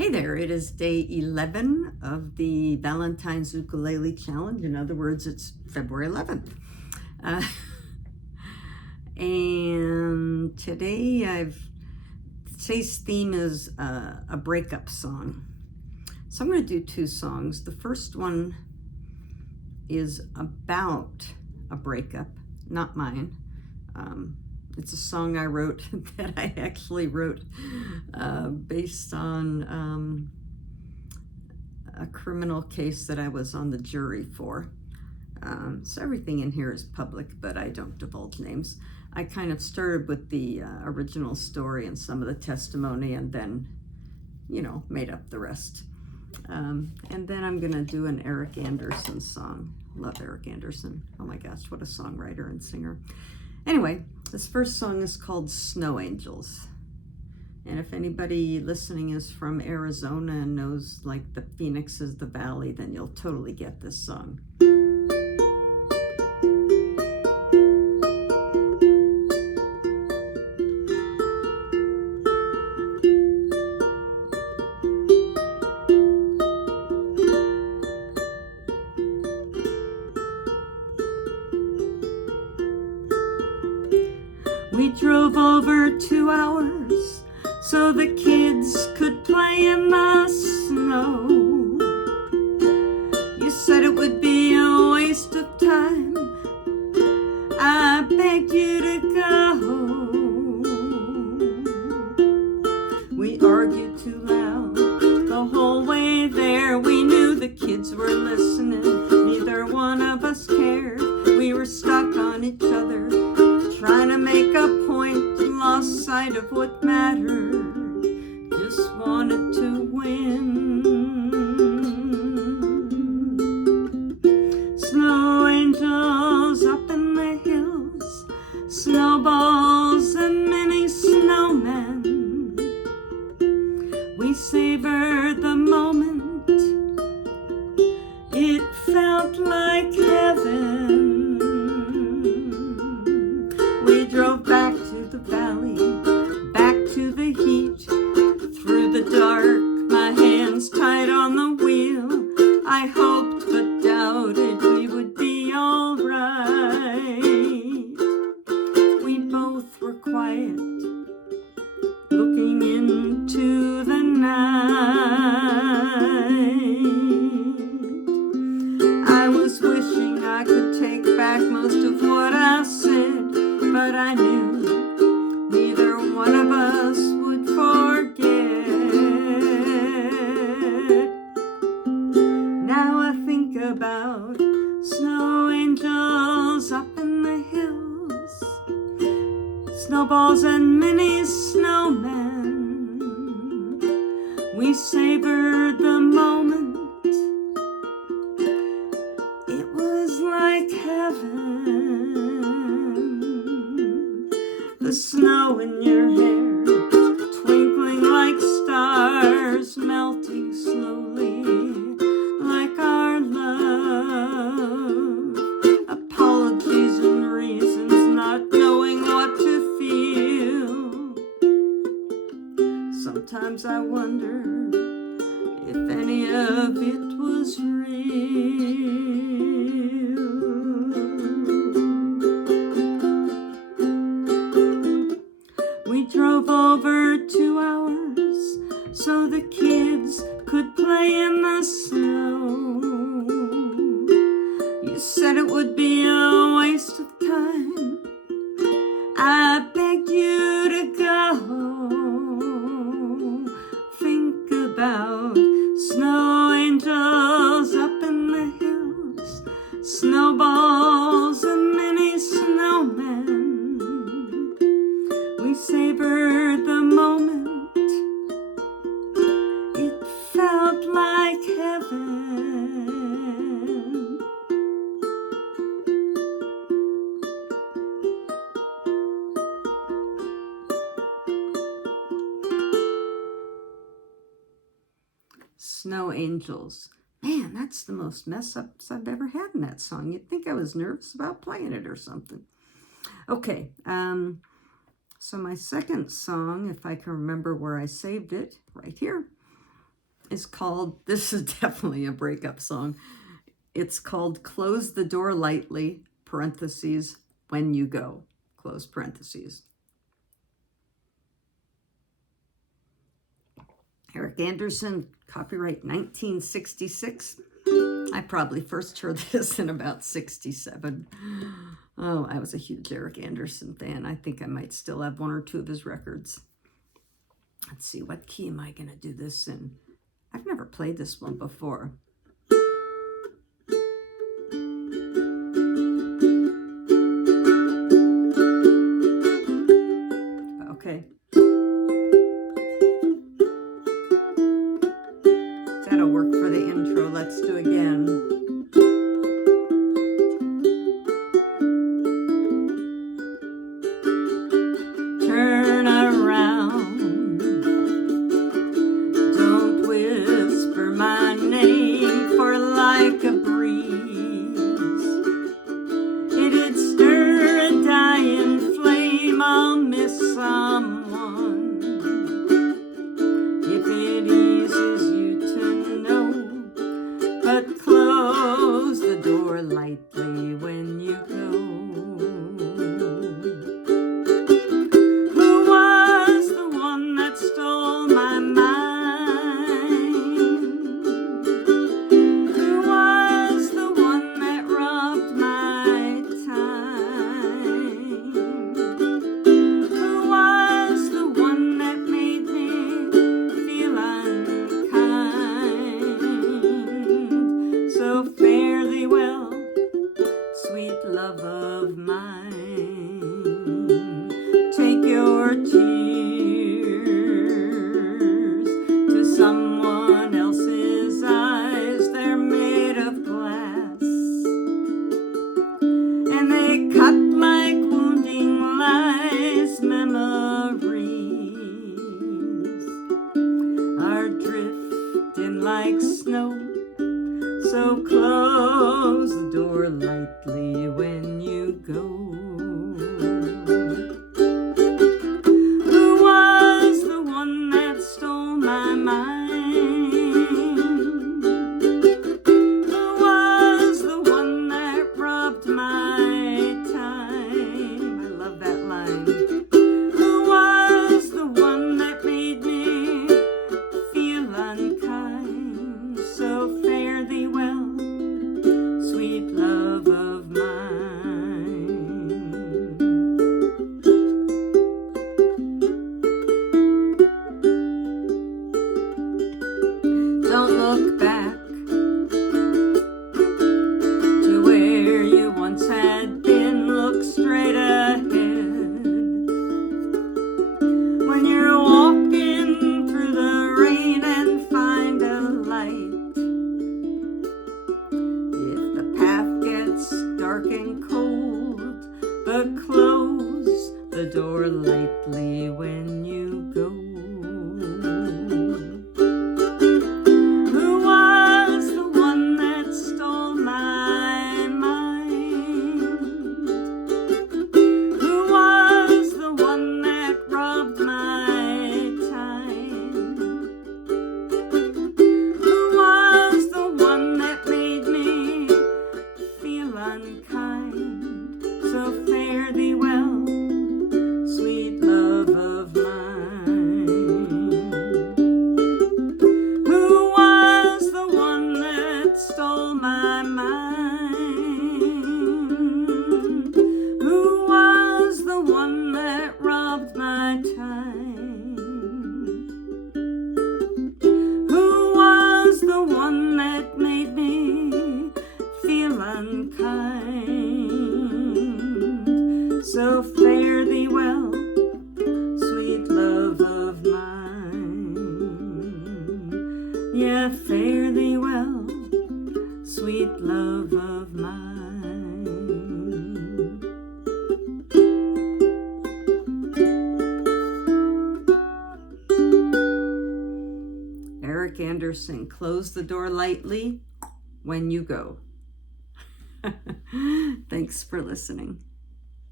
Hey there, it is day 11 of the Valentines Ukulele Challenge. In other words, it's February 11th. And today's theme is a breakup song. So I'm going to do two songs. The first one is about a breakup, not mine. It's a song I wrote that I actually wrote based on a criminal case that I was on the jury for. So everything in here is public, but I don't divulge names. I kind of started with the original story and some of the testimony and then, made up the rest. And then I'm going to do an Eric Andersen song. Love Eric Andersen. Oh my gosh, what a songwriter and singer. Anyway, this first song is called Snow Angels. And if anybody listening is from Arizona and knows like the Phoenix is the valley, then you'll totally get this song. We drove over 2 hours so the kids could play in the snow. You said it would be a waste of time. I begged you to go. We argued too loud the whole way there. We knew the kids were listening. Neither one of us cared. We were stuck on each other, trying to make a point, lost sight of what mattered, just wanted to win. Snow angels up in the hills, snowballs and many snowmen. We savored the moment, it felt like heaven. We drove back to the valley, back to the heat, through the dark, my hands tied on the wheel. I hoped but doubted we would be all right. We both were quiet, looking into the night. I was wishing I could take back most of what I said, but I knew neither one of us would forget. Now I think about snow angels up in the hills, snowballs and mini snowmen. We savored the moment, it was like heaven. The snow in your hair, twinkling like stars, melting slowly like our love. Apologies and reasons, not knowing what to feel. Sometimes I wonder if any of it was real. We drove over 2 hours so the kids could play in the snow. You said it would be a waste of time. I begged you to go. Think about snow angels up in the hills, snowballs and many snowmen. We savored the moment, it felt like heaven. Snow Angels. Man, that's the most mess-ups I've ever had in that song. You'd think I was nervous about playing it or something. Okay, so my second song, if I can remember where I saved it, right here. is called, this is definitely a breakup song. It's called Close the Door Lightly, parentheses, When You Go, close parentheses. Eric Andersen, copyright 1966. I probably first heard this in about 67. Oh, I was a huge Eric Andersen fan. I think I might still have one or two of his records. Let's see, what key am I going to do this in? I've never played this one before. Okay. That'll work for the intro. Let's do again. Turn around. Don't whisper my name, for like a breeze it'd stir a dying flame. I'll miss someone if it eases you to know, but close the door lightly when you go. Who was the one that stole my mind? Who was the one that robbed my time? Who was the one that made me feel unkind? So fare thee well, sweet love of mine. Take your tears to someone else's eyes. They're made of glass, and they cut like wounding lies. Memories are drifting like snow, so close the door lightly when you go. Who was the one that stole my mind? Who was the one that robbed my time? I love that line. Who was the one that made me feel unkind? So fare thee well, sweet love of mine. Don't look back to where you once had been. Look straight ahead when you're walking through the rain, and find a light. If the path gets dark and cold, but close the door lightly when you go. Who was the one that stole my mind? Who was the one that robbed my time? Who was the one that made me feel unkind? So fare thee well, sweet love of mine. Who was the one that stole my mind? Who was the one that robbed my time? Who was the one that made me feel unkind? So fare thee well, sweet love of mine. Yeah, fare thee well, sweet love of mine. Eric Andersen, Close the Door Lightly when you go. Thanks for listening.